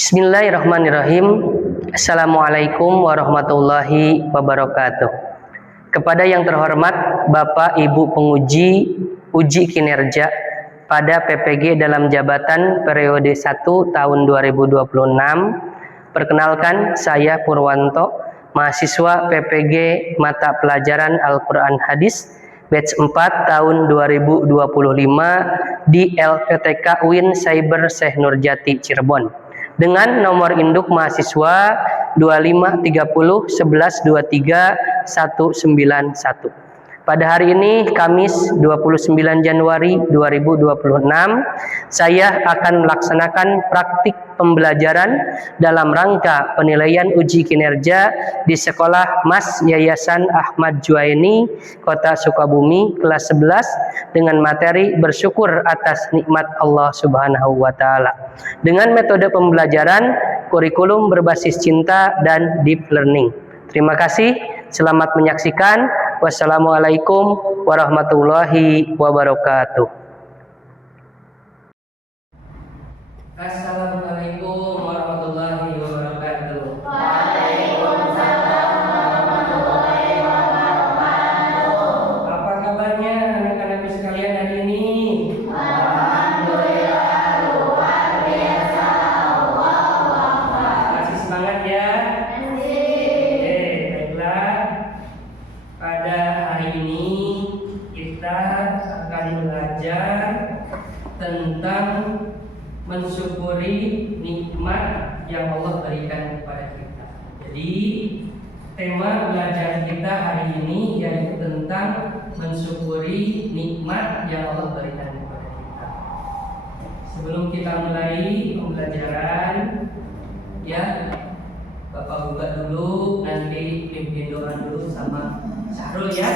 Bismillahirrahmanirrahim. Assalamualaikum warahmatullahi wabarakatuh. Kepada yang terhormat Bapak Ibu penguji uji kinerja pada PPG dalam jabatan periode 1 tahun 2026. Perkenalkan, saya Purwanto, mahasiswa PPG mata pelajaran Al-Quran Hadis batch 4 tahun 2025 di LPTK UIN Cyber Syekh Nurjati Cirebon dengan nomor induk mahasiswa 25301123 191. Pada hari ini Kamis 29 Januari 2026, saya akan melaksanakan praktik pembelajaran dalam rangka penilaian uji kinerja di Sekolah Mas Yayasan Ahmad Juwaini, Kota Sukabumi, kelas 11 dengan materi bersyukur atas nikmat Allah Subhanahu wa taala. Dengan metode pembelajaran kurikulum berbasis cinta dan deep learning. Terima kasih, selamat menyaksikan. Wassalamualaikum warahmatullahi wabarakatuh. Assalamualaikum warahmatullahi wabarakatuh. Waalaikumsalam warahmatullahi wabarakatuh. Apa kabarnya anak-anakku sekalian hari ini? Alhamdulillah luar biasa. Allahu Akbar. Masih semangat ya? Pada hari ini kita akan belajar tentang mensyukuri nikmat yang Allah berikan kepada kita. Jadi tema belajar kita hari ini yaitu tentang mensyukuri nikmat yang Allah berikan kepada kita. Sebelum kita mulai pembelajaran, ya Bapak buka dulu, nanti pimpin doa dulu sama Syahrul ya.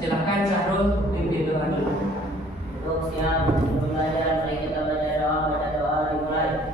Silakan Syahrul pimpin doa dulu. Untuk siang pembelajaran, mari kita baca doa dimulai.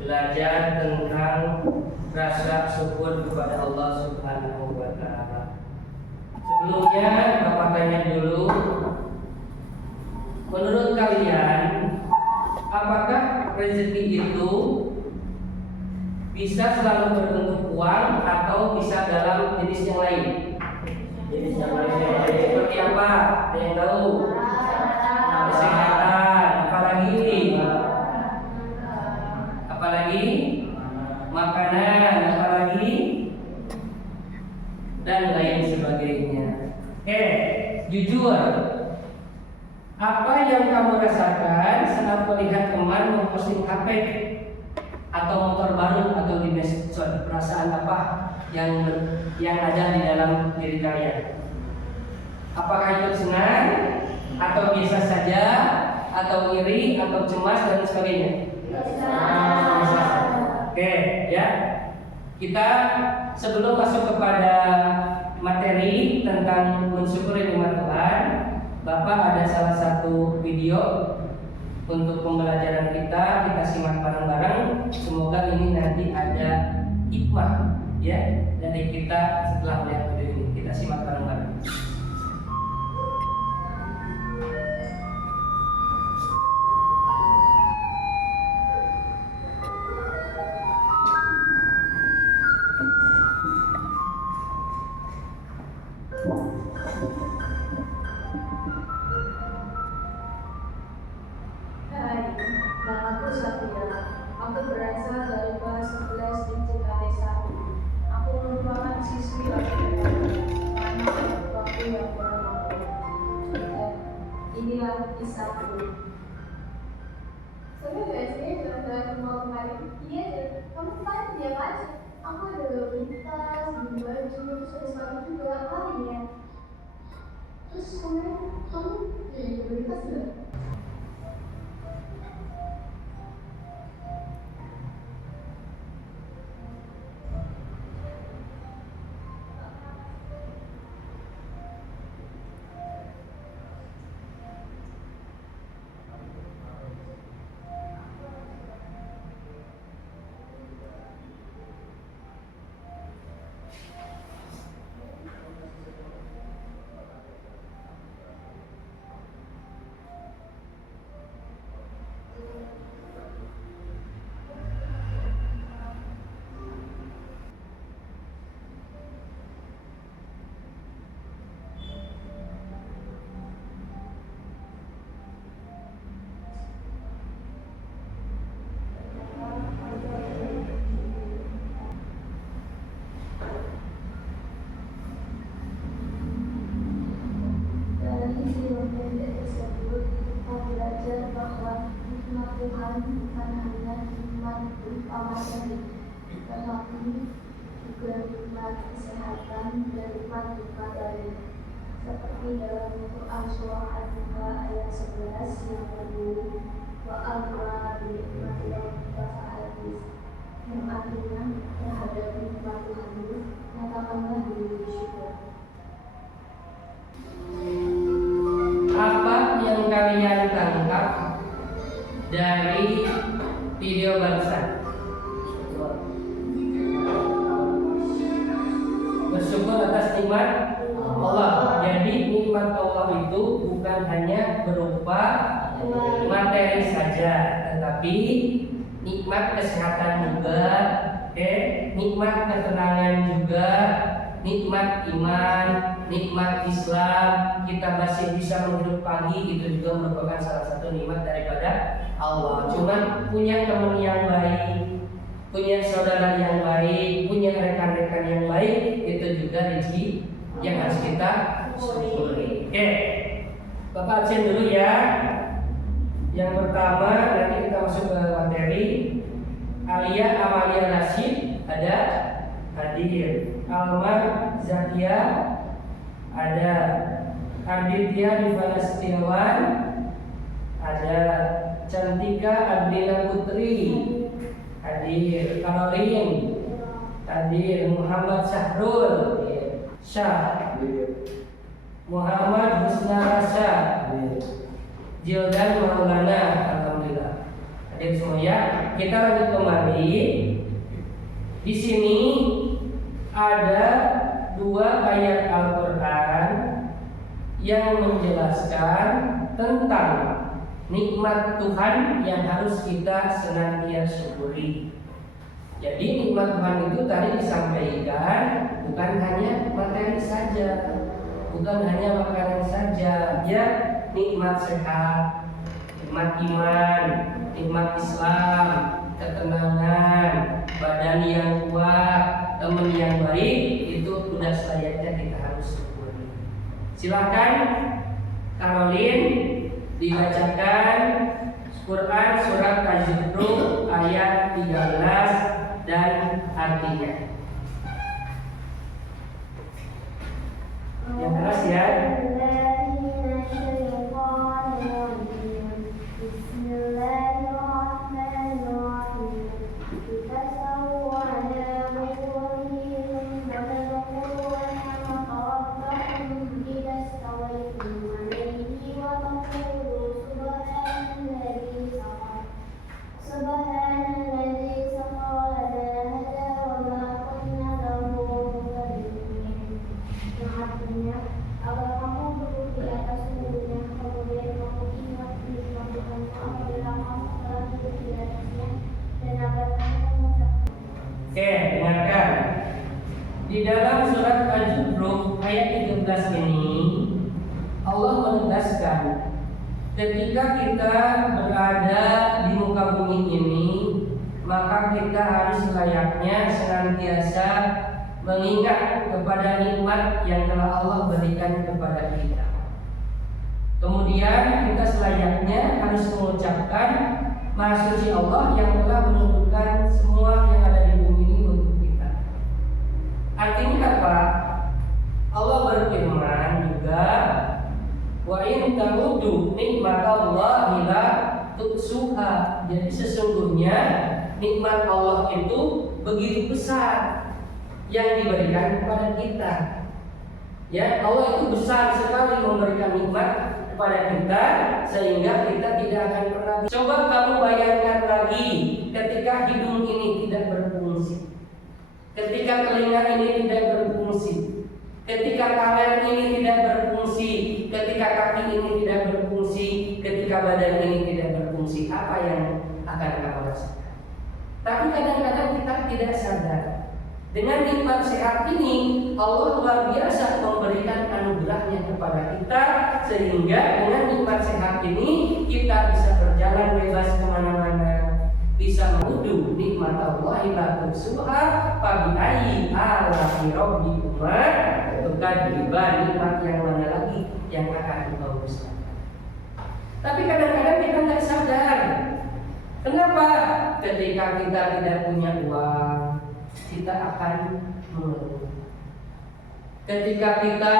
Belajar tentang rasa syukur kepada Allah Subhanahu wa taala. Sebelumnya Bapak tanya dulu, menurut kalian apakah rezeki itu bisa selalu berbentuk uang atau bisa dalam jenis yang lain? Jenis yang lain seperti apa? Ada yang tahu? Kesehatan, apalagi? Apalagi makanan, apalagi dan lain sebagainya. Jujur, apa yang kamu rasakan saat melihat teman memposting HP atau motor baru atau di medsos? Perasaan apa yang ada di dalam diri kalian? Apakah itu senang atau biasa saja atau iri atau cemas dan sebagainya? Oke, ya. Kita sebelum masuk kepada materi tentang mensyukuri nikmat Tuhan, Bapak ada salah satu video untuk pembelajaran kita simak bareng-bareng. Semoga ini nanti ada hikmah ya dari kita setelah melihat video ini. Kita simak bareng-bareng. Namaku Satya. Aku berasal dari kelas 11 di Cikalesa. Aku merupakan siswi laki-laki. aja. Aku ada beli tas, beli baju, terus ada sepatu juga. Kali ya. Terus kemarin kamu jadi beli tas nggak? Dari film pendek tersebut, kita belajar bahwa nikmat Tuhan bukan hanya nikmat berupa materi, tetapi juga nikmat kesehatan dan nikmat berupa daya. Seperti dalam Quran surah An-Nisa ayat 11 yang berbunyi wa amma bi nikmati rabbika fahadits, yang artinya terhadap nikmat Tuhanmu nyatakanlah diri syukur. Apa yang kalian tangkap dari video barusan? Bersyukur atas nikmat Allah. Jadi nikmat Allah itu bukan hanya berupa materi saja, tetapi nikmat kesehatan juga, nikmat ketenangan juga, nikmat iman, nikmat Islam, kita masih bisa menghidup pagi, itu juga merupakan salah satu nikmat daripada Allah. Cuman punya teman yang baik, punya saudara yang baik, punya rekan-rekan yang baik, itu juga rezeki yang harus kita syukuri. Oke, Bapak absen dulu ya. Yang pertama nanti kita masuk ke materi. Alia Amalia Rashid ada hadir. Alma Zakia ada. Aditya Divana Setiawan ada. Cantika Adrina Putri hadir. Caroline hadir. Muhammad Syahrul Syah, Muhammad Husna Rasya, Jildan Maulana, alhamdulillah hadir semua ya. Kita lanjut kembali. Di sini ada dua ayat Al-Quran yang menjelaskan tentang nikmat Tuhan yang harus kita senantiasa syukuri. Jadi nikmat Tuhan itu tadi disampaikan bukan hanya materi saja, bukan hanya makanan saja, ya nikmat sehat, nikmat iman, nikmat Islam, ketenangan, badan yang kuat, teman yang baik, itu sudah selayaknya kita harus syukuri. Silakan Caroline dibacakan Quran surat Az-Zukhruf ayat 13 dan artinya. Yang keras ya. Oke, dengarkan. Di dalam surat Az-Zukhruf ayat 13 ini Allah menegaskan ketika kita berada di muka bumi ini, maka kita harus layaknya senantiasa mengingat kepada nikmat yang telah Allah berikan kepada kita. Kemudian kita selayaknya harus mengucapkan Maha Suci Allah yang telah menundukkan semua yang ada di bumi ini untuk Artinya apa? Allah berfirman juga, wa in ta'udu nikmatallahi la tuhsuha. Jadi sesungguhnya nikmat Allah itu begitu besar yang diberikan kepada kita. Ya, Allah itu besar sekali memberikan nikmat kepada kita sehingga kita tidak akan pernah. Coba kamu bayangkan lagi ketika hidung ini tidak berfungsi, ketika telinga ini tidak berfungsi, ketika tangan ini tidak berfungsi, ketika kaki ini tidak berfungsi, ketika badan ini tidak berfungsi, apa yang akan kamu rasakan? Tapi kadang-kadang kita tidak sadar. Dengan nikmat sehat ini, Allah luar biasa memberikan anugerahnya kepada kita, sehingga dengan nikmat sehat ini kita bisa berjalan bebas kemana-mana, bisa menuduh nikmat Allah la tuhsuha fa bi ayyi ala'i rabbikuma tukadziban. Nikmat yang mana lagi yang akan engkau dustakan? Tapi kadang-kadang kita tidak sadar. Kenapa? Ketika kita tidak punya uang, kita akan mengeluh. Ketika kita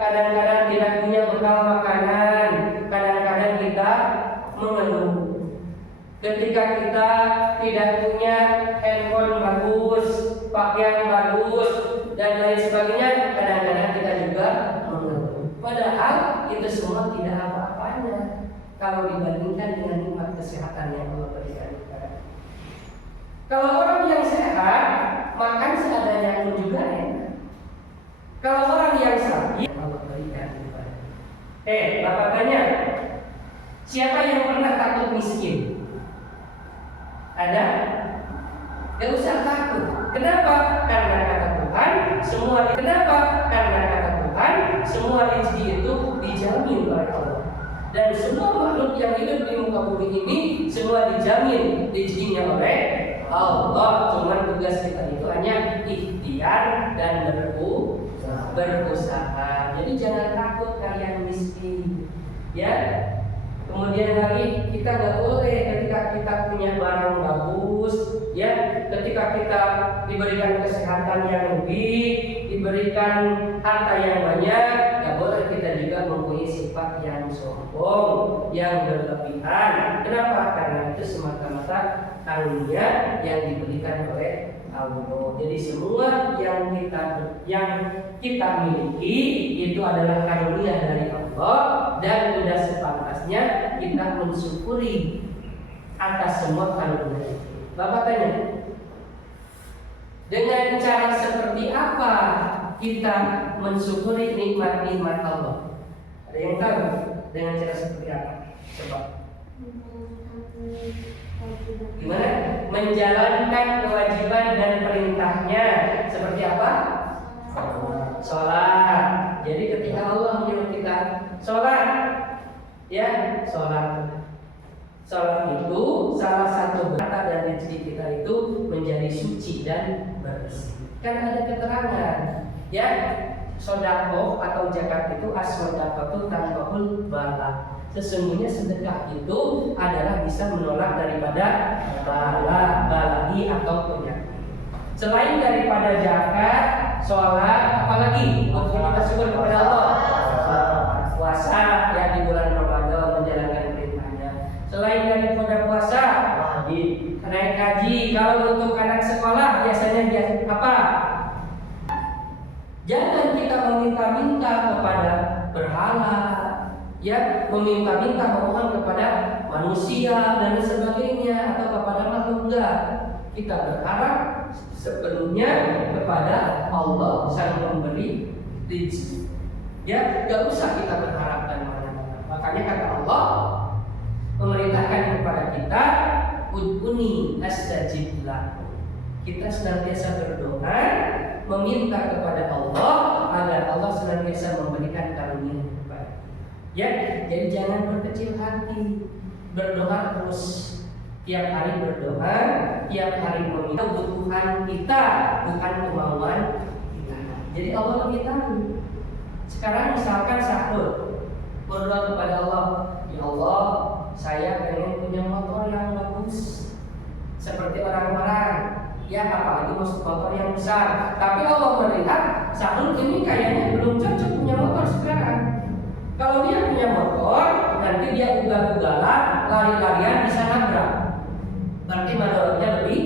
kadang-kadang tidak punya bekal makanan, kadang-kadang kita mengeluh. Ketika kita tidak punya handphone bagus, pakaian bagus, dan lain sebagainya, kadang-kadang kita juga mengeluh. Padahal itu semua tidak apa-apanya kalau dibandingkan dengan nikmat kesehatan yang Allah berikan kepada kita. Kalau orang yang sehat, makan seadanya pun juga enak. Kalau orang yang sakit, Allah berikan kepada kita. Bapak tanya, siapa yang pernah takut miskin? Ada? Gak usah takut. Kenapa? Karena kata Tuhan, semua rezeki itu dijamin oleh Allah. Dan semua makhluk yang hidup di muka bumi ini semua dijamin rezekinya oleh Allah. Cuman tugas kita itu hanya ikhtiar dan berusaha. Jadi jangan takut kalian miskin, ya. Kemudian lagi kita nggak boleh ketika kita punya barang bagus, ya. Ketika kita diberikan kesehatan yang lebih, diberikan harta yang banyak, nggak boleh kita juga mempunyai sifat yang sombong, yang berlebihan. Kenapa? Karena itu semata-mata karunia yang diberikan oleh Allah. Jadi semua yang kita miliki itu adalah karunia dari Allah, dan sudah sepantasnya kita mensyukuri atas semua karunia itu. Bapak tanya, dengan cara seperti apa kita mensyukuri nikmat-nikmat Allah? Ada yang tahu dengan cara seperti apa? Coba. Gimana? Menjalankan kewajiban dan perintahnya. Seperti apa? Sholat. Jadi ketika Allah menyuruh kita sholat, ya sholat. Sholat itu salah satu harta dan rezeki kita itu menjadi suci dan bersih. Kan ada keterangan, ya, sodako atau zakat itu as-sodaqatu tanfa'ul bala. Sesungguhnya sedekah itu adalah bisa menolak daripada balahi atau penyakit. Selain daripada zakat, sholat, apalagi untuk kita syukur kepada Allah, puasa ya di bulan Ramadan menjalankan perintahnya. Selain daripada puasa, naik haji. Kalau untuk anak sekolah biasanya dia apa? Jangan kita meminta-minta kepada berhala, ya, meminta-minta memohon kepada manusia dan sebagainya atau kepada makhluk. Enggak. Kita berharap sepenuhnya kepada Allah Sang Pemberi rezeki. Ya, enggak usah kita berharap dan mana-mana. Makanya kata Allah memerintahkan kepada kita, ud'uni astajib lakum. Kita senantiasa berdoa, meminta kepada Allah agar Allah senantiasa memberikan karunia kepada kita. Ya, jadi jangan berkecil hati, berdoa terus, tiap hari berdoa, tiap hari meminta kebutuhan kita, bukan kemauan kita. Jadi Allah lebih tahu. Sekarang misalkan sahur, berdoa kepada Allah, ya Allah, saya pengen punya motor yang bagus seperti orang-orang. Ya apalagi motor yang besar. Tapi Allah melihat Sahrul ini kayaknya belum cocok punya motor sekarang. Kalau dia punya motor, nanti dia ugal-ugalan, lari-larian bisa nabrak. Berarti madorotnya lebih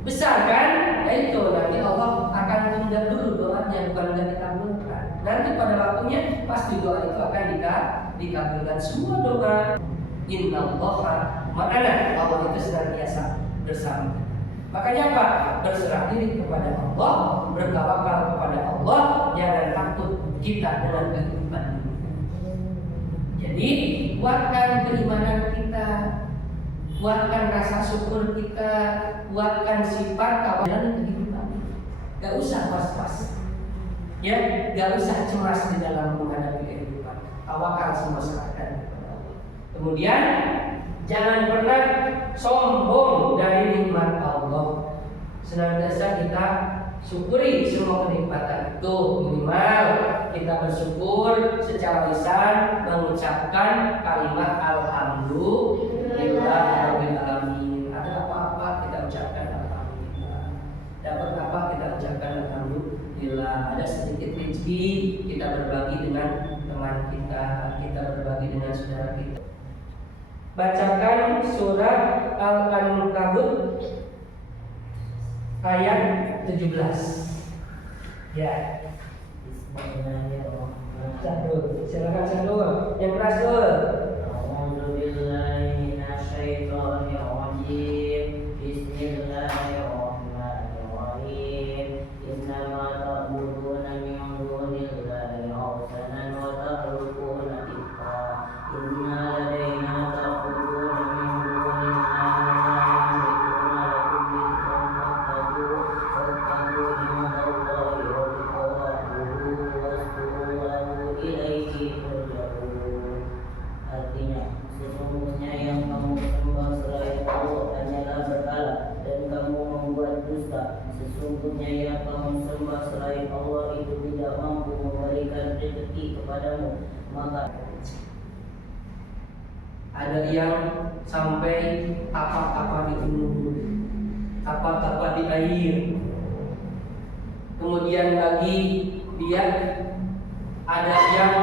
besar kan? Nah itu nanti Allah akan tunda dulu doanya, bukan tidak dikabulkan. Nanti pada waktunya pasti doa itu akan dikabulkan. Semua doa innallaha ma'ana, Allah itu senantiasa bersama. Makanya apa? Berserah diri kepada Allah, bertawakal kepada Allah, jangan takut kita dengan kehidupan ini. Jadi kuatkan keimanan kita, kuatkan rasa syukur kita, kuatkan sifat kawalan kehidupan. Gak usah was-was, ya, gak usah cemas di dalam menghadapi kehidupan. Tawakal semua serahkan kepada Allah. Kemudian jangan pernah sombong dari nikmat Allah. Senantiasa kita syukuri semua kenikmatan itu. Minimal kita bersyukur secara lisan, mengucapkan kalimat alhamdulillahirabbil alamin. Ada apa-apa kita ucapkan alhamdulillah. Dapat apa kita ucapkan alhamdulillah. Ada sedikit rezeki kita berbagi dengan teman kita, kita berbagi dengan saudara kita. Bacakan surat Al-Ankabut ayat 17. Ya. Satu, silakan satu. Yang keras dulu. A'udzubillahi minasyaitonirrajim. Bismillahirrahmanirrahim. Innama ta'buduna min dunillahi awsanan wa ta'rufuna itta. Inna ladaina ta'buduna min dunillahi la yamlikuna lakum rizqan fattaqu ni'matallahi wa biqawatuhu waskuru lahu ilaihi turja'un. Artinya, sesungguhnya yang kamu sembah selain Allah hanyalah berhala dan kamu membuat dusta. Sesungguhnya yang kamu sembah selain Allah itu tidak mampu memberikan rezeki kepadamu. Maka ada yang sampai tapak-tapak di gunung, tapak-tapak di air. Kemudian lagi dia ada yang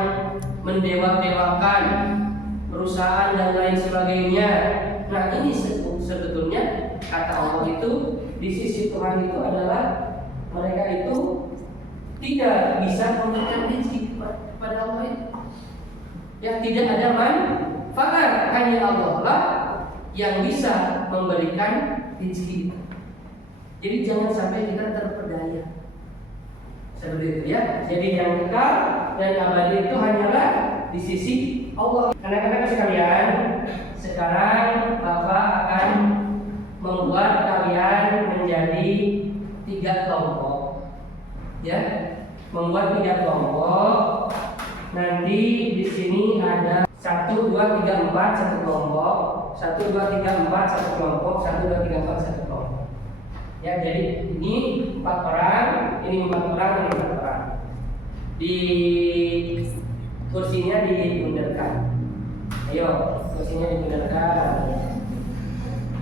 mendewa-dewakan perusahaan dan lain sebagainya. Nah ini sebetulnya kata Allah itu di sisi Tuhan itu adalah mereka itu tidak bisa memberikan rezeki kepada Allah itu. Ya tidak ada manfaat, hanya Allah lah yang bisa memberikan rezeki. Jadi jangan sampai kita terpedaya seperti itu ya. Jadi yang kekal dan abadi itu hanyalah di sisi Allah. Anak-anak sekalian, sekarang Bapak akan membuat kalian menjadi 3 kelompok. Ya, membuat 3 kelompok. Nanti di sini ada 1, 2, 3, 4 satu kelompok, 1, 2, 3, 4 satu kelompok, 1, 2, 3, 4 satu kelompok. Ya, jadi ini 4 orang, ini 4 orang, ini 4 orang. Di kursinya dibunderkan. Ayo, kursinya dibunderkan.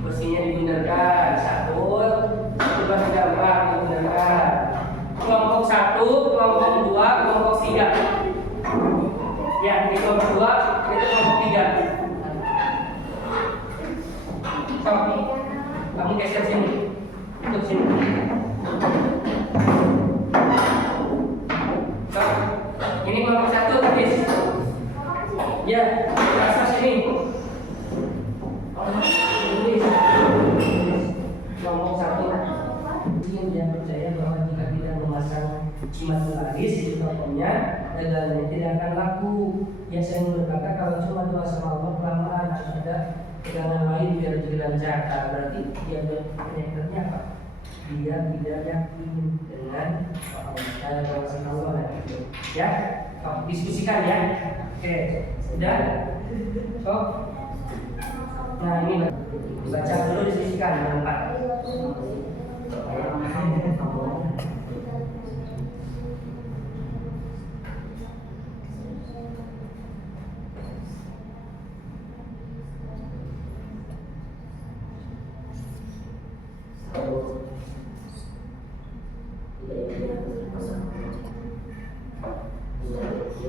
Kursinya dibunderkan. 1, 2, 3, 4 dibunderkan. Kelompok 1, kelompok 2, kelompok 3. Ya, ini kelompok 2, itu kelompok 3. So, kamu geser sini. Untuk sini. So, ini kelompok 1 tulis. Ya, rasa sini. Tulis. Kelompok 1. Dia percaya bahwa jika tidak memasang jimat laris di tokonya, dagangannya tidak akan laku. Ya saya berkata kalau cuma doa sama Allah kelamaan harus ada pegangan lain biar jadi lancar. Berarti dia penyakitnya apa? Dia tidak yakin dengan kawasan Allah itu. Ya, diskusikan ya. Oke, sudah. So, nah ini baca dulu diskusikan 4. Oke,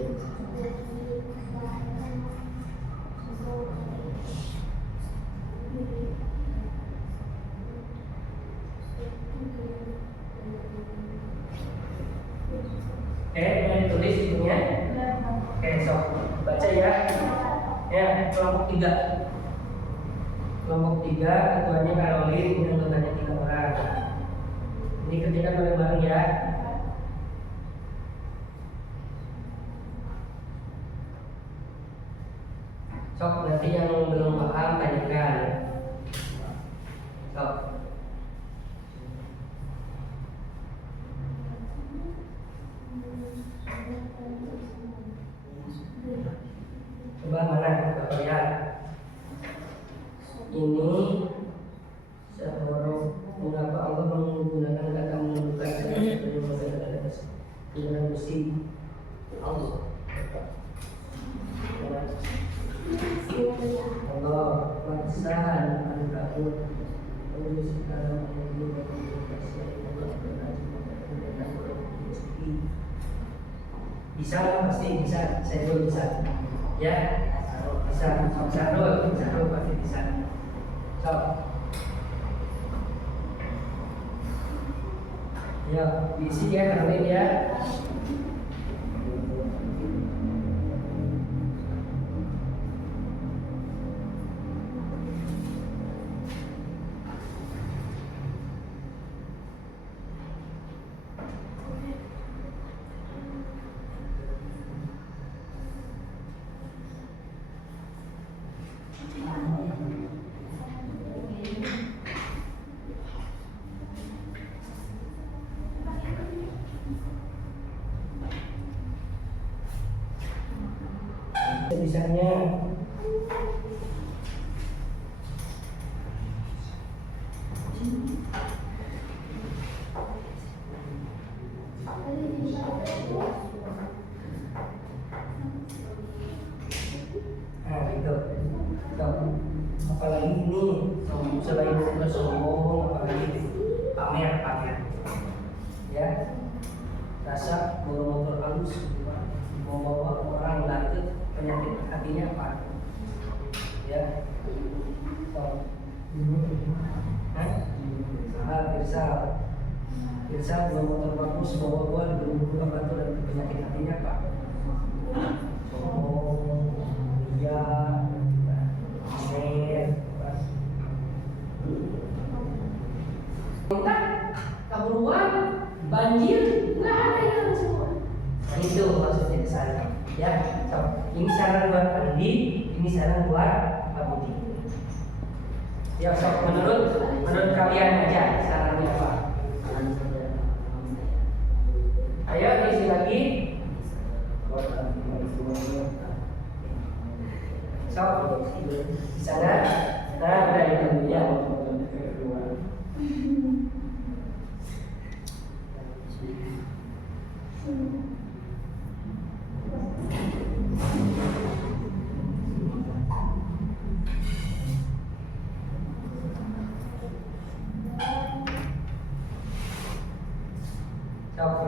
mulai ditulis itunya. Oke, sok baca ya. Ya, kelompok 3. Kelompok 3, ketuanya Caroline, ini anggotanya 3 orang. Ini kerjakan bareng-bareng ya. Sok, nanti yang belum paham tanyakan. Sok. Coba mana Bapak lihat. Ini seorang mengapa Allah menggunakan kata menundukkan dengan besi Allah. Allah maksahan al-kabut sekarang bisa pasti bisa, saya dulu bisa ya, bisa dulu pasti bisa. So ya diisi ya Caroline ya. Misalnya gitu. Apalagi ini selain sombong, apalagi pamer ya, rasa motor halus membawa orang lanjut penyakit hatinya apa ya. Pirsa bawa motor bagus, bawa gua diburu batu dan penyakit hatinya apa? Iya, keburuan, banjir, nggak ada yang semua. Itu maksudnya kesana. Ya, so, ini saran buat Andi, ini saran buat Pak Budi. Ya, so, menurut kalian aja sarannya apa? Ayo isi lagi. So, di sana, nah udah itu ya.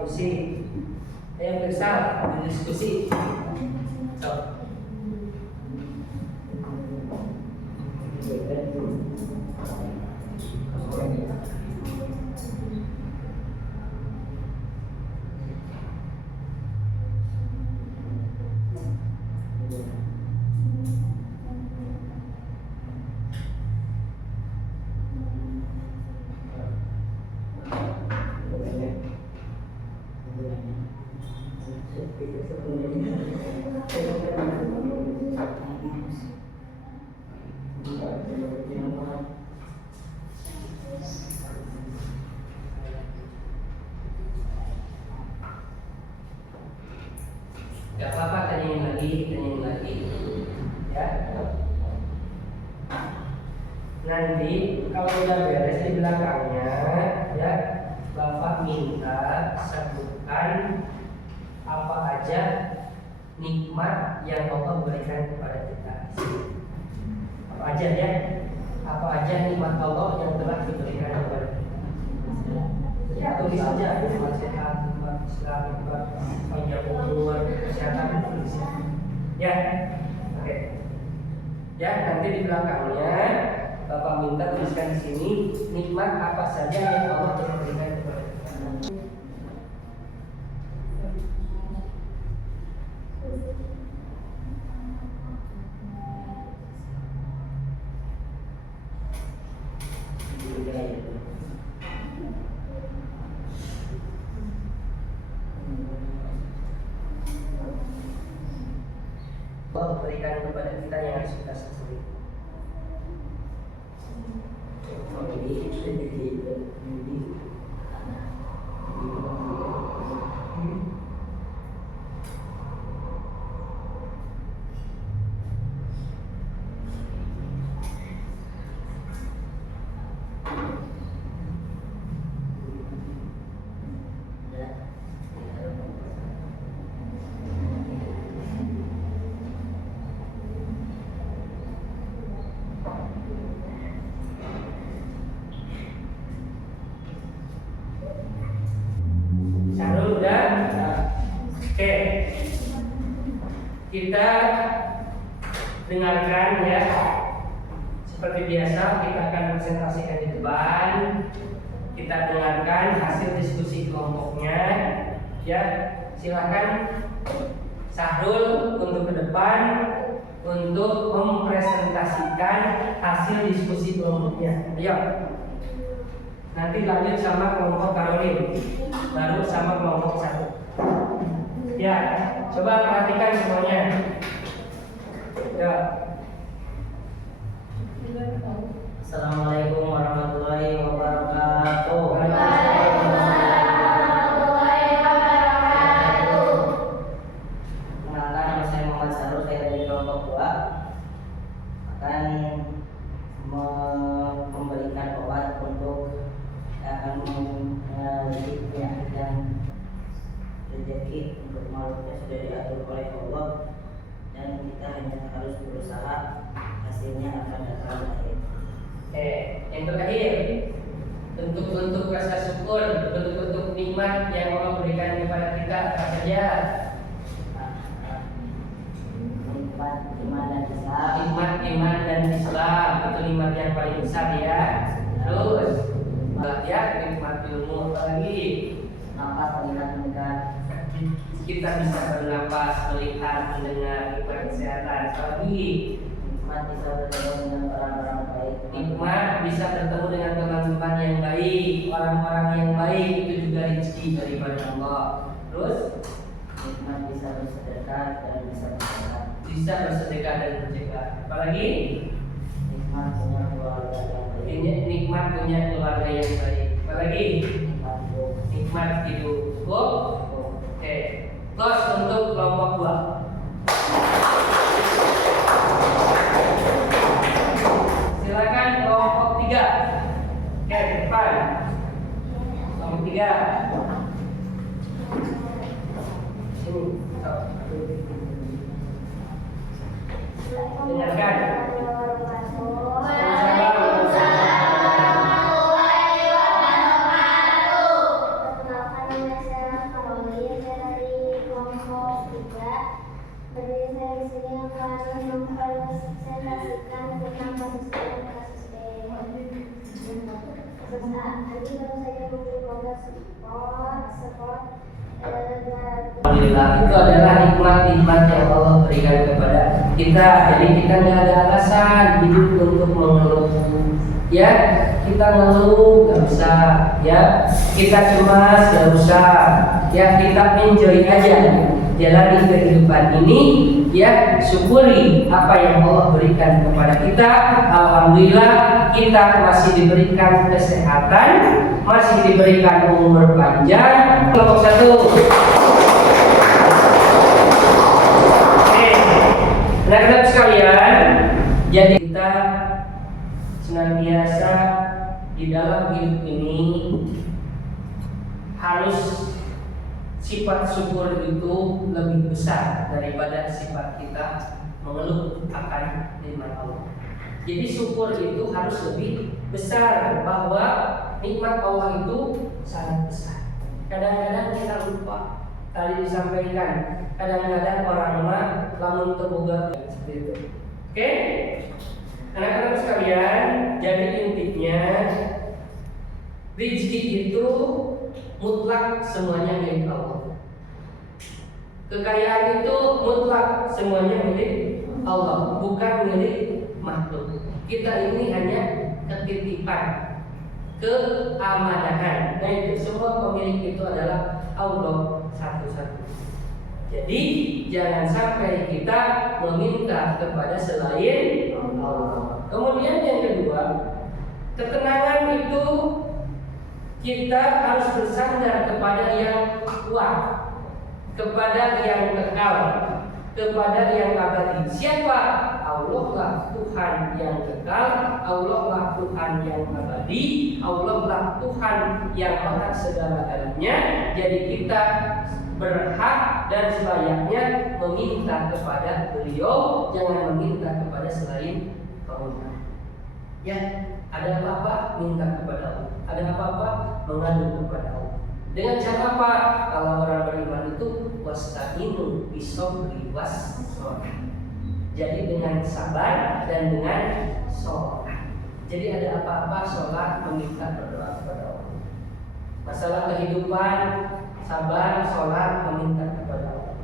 Isi, yang besar diskusi. Gak apa-apa, tanyain lagi ya. Nanti kalau udah beres di belakangnya ya, Bapak minta sebutkan apa aja nikmat yang Allah berikan kepada kita. Apa aja ya? Apa aja nikmat Allah yang telah diberikan kepada kita? Ya tulis saja, nikmat sehat, nikmat Islam, nikmat panjang umur, kesehatan, Ya, nanti di belakangnya Bapak minta tuliskan di sini nikmat apa saja yang Allah telah berikan kepada kita. Allah berikan kepada kita yang harus kita syukuri. Syahrul udah? Oke. Kita dengarkan ya. Seperti biasa kita akan presentasikan di depan. Kita dengarkan hasil diskusi kelompoknya. Ya, silakan Syahrul untuk ke depan untuk mempresentasikan hasil diskusi kelompoknya. Ayo. Nanti lanjut sama kelompok Karolin, baru sama kelompok 1. Ya, coba perhatikan semuanya. Ya. Assalamualaikum warahmatullahi wabarakatuh. Perkenalkan, nama saya Muhammad Syahrul, saya dari kelompok 2 akan memberikan obat untuk akan mengalami penyakit dan rezeki untuk makhluknya sudah diatur oleh Allah, dan kita hanya harus berusaha, hasilnya akan datang akhir. Yang terakhir, bentuk-bentuk rasa syukur, bentuk-bentuk nikmat yang Allah berikan kepada kita apa saja? Nikmat iman dan Islam. Nikmat iman dan Islam itu nikmat yang paling besar ya. Terus, ya nikmat ilmu, apalagi Nafas, melihat, mendengar. kita bisa bernapas, melihat, mendengar, nikmat kesehatan, apalagi Nikmat bisa bertemu dengan orang-orang baik. nikmat bisa bertemu dengan teman-teman yang baik, orang-orang yang baik, itu juga rezeki daripada Allah. Terus Nikmat bisa bersedekah dan bisa berzakat. bisa bersedekah dan berzakat. Apalagi Nikmat punya keluarga yang baik. nikmat punya keluarga yang baik. Apalagi Nikmat hidup. nikmat hidup. Oke. Terus untuk kelompok 2. Silakan kelompok 3. Oke, depan. Kelompok 3. Sini. Dengarkan. Alhamdulillah, itu adalah nikmat-nikmat yang Allah berikan kepada kita. Jadi kita nggak ada alasan hidup untuk mengeluh. Ya, kita ngeluh nggak usah. Ya, kita cemas nggak usah. Ya, kita enjoy aja jalani kehidupan ini. Ya, syukuri apa yang Allah berikan kepada kita. Alhamdulillah, kita masih diberikan kesehatan, masih diberikan umur panjang. Kelompok 1. Rekan sekalian, jadi kita senantiasa di dalam hidup ini harus sifat syukur itu lebih besar daripada sifat kita mengeluh akan nikmat Allah. Jadi syukur itu harus lebih besar, bahwa nikmat Allah itu sangat besar. Kadang-kadang kita lupa. Tadi disampaikan, kadang-kadang orang mah lamun teboga seperti itu. Oke? Anak-anak sekalian, jadi intinya rezeki itu mutlak semuanya milik Allah. Kekayaan itu mutlak semuanya milik Allah, bukan milik makhluk. Kita ini hanya ketitipan, keamanahan. Nah itu semua pemilik itu adalah Allah satu-satu. Jadi jangan sampai kita meminta kepada selain Allah. Kemudian yang kedua, ketenangan itu kita harus bersandar kepada yang kuat, kepada yang kekal, kepada yang abadi. Siapa? Allah lah Tuhan yang kekal, Allah lah Tuhan yang abadi, Allah lah Tuhan yang maha segala-galanya. Jadi kita berhak dan selayaknya meminta kepada beliau, jangan meminta kepada selain Allah. Ya, ada apa-apa minta kepada Allah, ada apa-apa mengadu kepada Allah. Dengan cara apa? Kalau orang beriman itu wasta'inu bisobri was-sholat. Jadi dengan sabar dan dengan sholat. Jadi ada apa-apa sholat, meminta berdoa kepada Allah. Masalah kehidupan, sabar, sholat, meminta kepada Allah.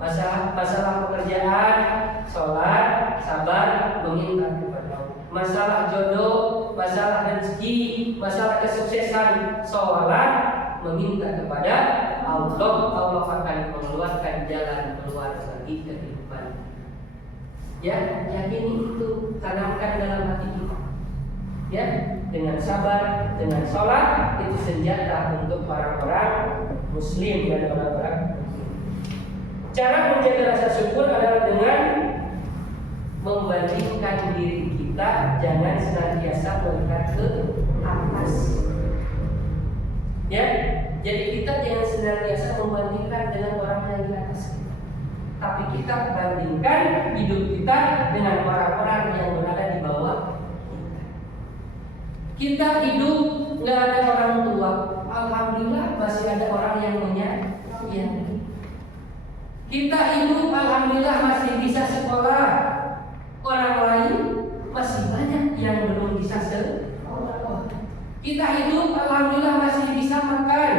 Masalah pekerjaan, sholat, sabar, meminta kepada Allah. Masalah jodoh, masalah rezeki, masalah kesuksesan, sholat, meminta kepada Allah. Allah akan mengeluarkan jalan keluar bagi kehidupan. Ya, yakini itu, tanamkan dalam hati kita. Ya, dengan sabar, dengan sholat, itu senjata untuk orang-orang Muslim dan orang-orang Muslim. Cara menjaga rasa syukur adalah dengan membandingkan diri kita, jangan senantiasa melihat ke atas. Ya, jadi kita jangan senantiasa membandingkan dengan orang yang di atas kita, tapi kita bandingkan hidup kita dengan orang-orang yang berada di bawah kita. Kita hidup nggak ada orang tua, alhamdulillah masih ada orang yang menyayangi. Kita hidup alhamdulillah masih bisa sekolah, orang lain masih banyak yang belum bisa sekolah. Kita hidup alhamdulillah masih bisa makan,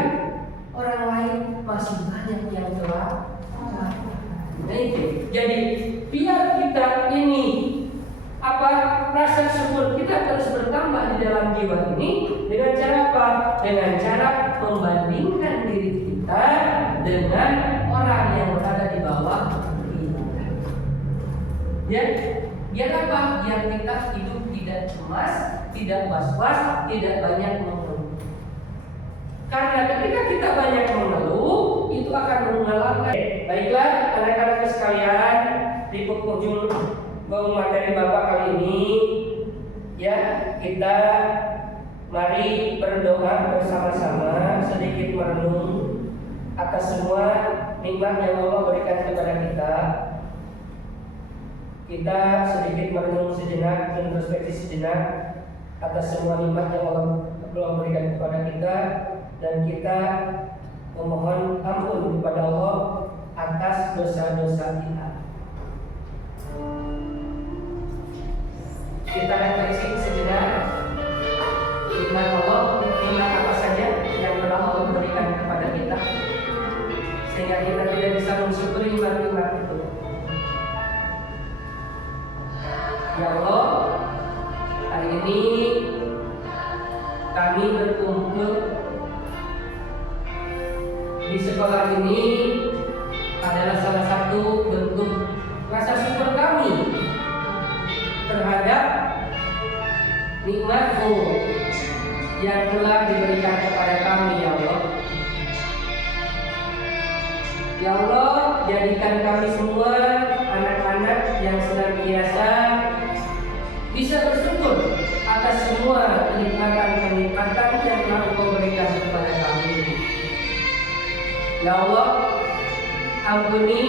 orang lain masih banyak yang telah makan. Nah itu. Jadi biar kita ini rasa syukur kita terus bertambah di dalam jiwa ini dengan cara apa? Dengan cara membandingkan diri kita dengan orang yang berada di bawah kita. Ya, biar apa? Biar kita hidup tidak cemas, tidak was-was, tidak banyak mengeluh. Karena ketika kita banyak mengeluh, itu akan mengalahkan. Baiklah, anak-anak sekalian, di penghujung materi Bapak kali ini, ya kita mari berdoa bersama-sama, sedikit merenung atas semua nikmat yang Allah berikan kepada kita. Kita sedikit merenung sejenak, introspeksi sejenak atas semua nikmat yang Allah berikan kepada kita, dan kita memohon ampun kepada Allah atas dosa-dosa kita. Kita refleksi sejenak nikmat Allah, nikmat apa saja yang telah Allah berikan kepada kita, sehingga kita tidak bisa mensyukuri nikmat-nikmat itu. Ya Allah, hari ini kami berkumpul di sekolah ini adalah salah satu bentuk rasa syukur kami terhadap nikmat-Mu yang telah diberikan kepada kami, ya Allah. Ya Allah, jadikan kami semua anak-anak yang senantiasa bisa bersyukur atas semua kenikmatan-kenikmatan yang telah Engkau berikan kepada kami. Ya Allah, ampuni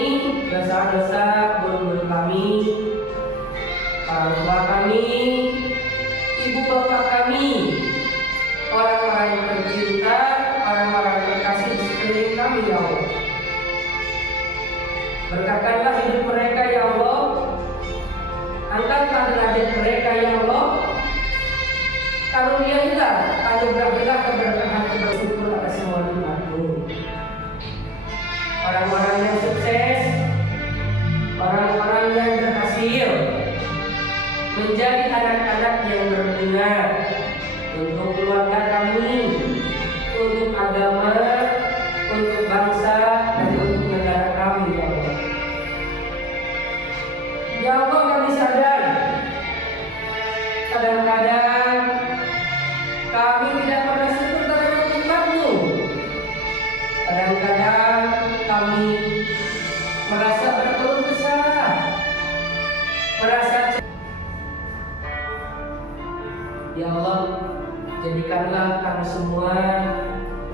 dosa-dosa guru-guru kami, orang tua kami, ibu bapak kami, orang-orang yang tercinta, orang-orang terkasih di sekeliling kami, ya Allah. Berkatkanlah hidup mereka, ya Allah. Angkatlah derajat mereka ya Allah. Karuniailah, anugerahilah keberkahan bersyukur atas semua nikmat-Mu. Orang-orang yang sukses, orang-orang yang berhasil menjadi anak-anak yang berguna untuk keluarga kami, untuk agama, untuk bangsa, dan untuk negara kami ya Allah. Ya Allah, kami sadar kadang-kadang kami tidak pernah syukur terhadap nikmat-Mu. Kadang-kadang kami merasa berkeluh kesah, merasa ya Allah, jadikanlah kami semua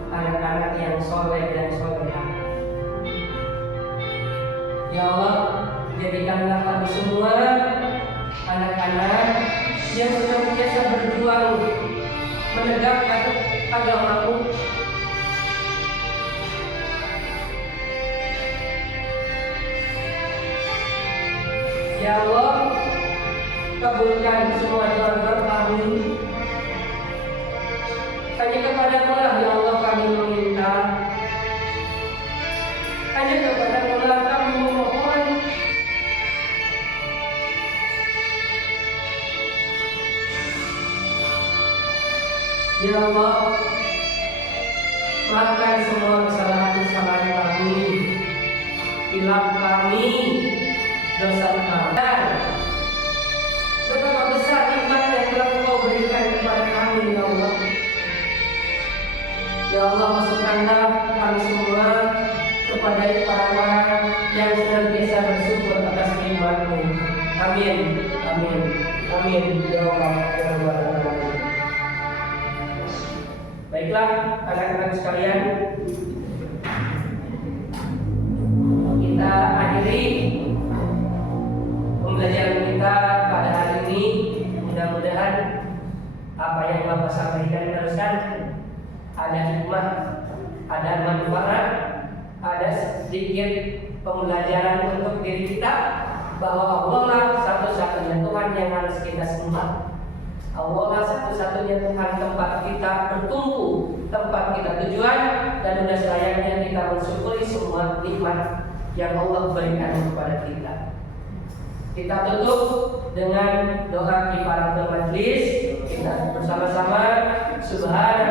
anak-anak yang soleh dan solehah. Ya Allah, jadikanlah kami semua anak-anak yang senantiasa berjuang menegakkan agama-Mu. Ya Allah, kabulkan semua doa-doa kami. Hanya kepada-Mu lah ya Allah kami meminta. Hanya kepada-Mu lah kami memohon. Ya Allah, maafkan semua kesalahan-kesalahan kami, hilaf kami, dosa kami. Betapa besar nikmat yang telah Engkau berikan kepada kami, ya Allah. Ya Allah, masukkanlah kami semua kepada orang-orang yang senantiasa bersyukur atas nikmat-Mu. Amin, amin, amin. Ya Allah, ya Allah, ya Allah. Baiklah, anak-anak sekalian, kita akhiri pembelajaran kita pada hari ini. Mudah-mudahan apa yang Bapak sampaikan barusan ada hikmah, ada manfaat, ada sedikit pembelajaran untuk diri kita bahwa Allah lah satu-satunya Tuhan yang harus kita sembah. Allah lah satu-satunya Tuhan tempat kita bertumbuh, tempat kita tujuan, dan sudah selayaknya kita mensyukuri semua nikmat yang Allah berikan kepada kita. Kita tutup dengan doa kifaratul majlis. Kita bersama-sama subhana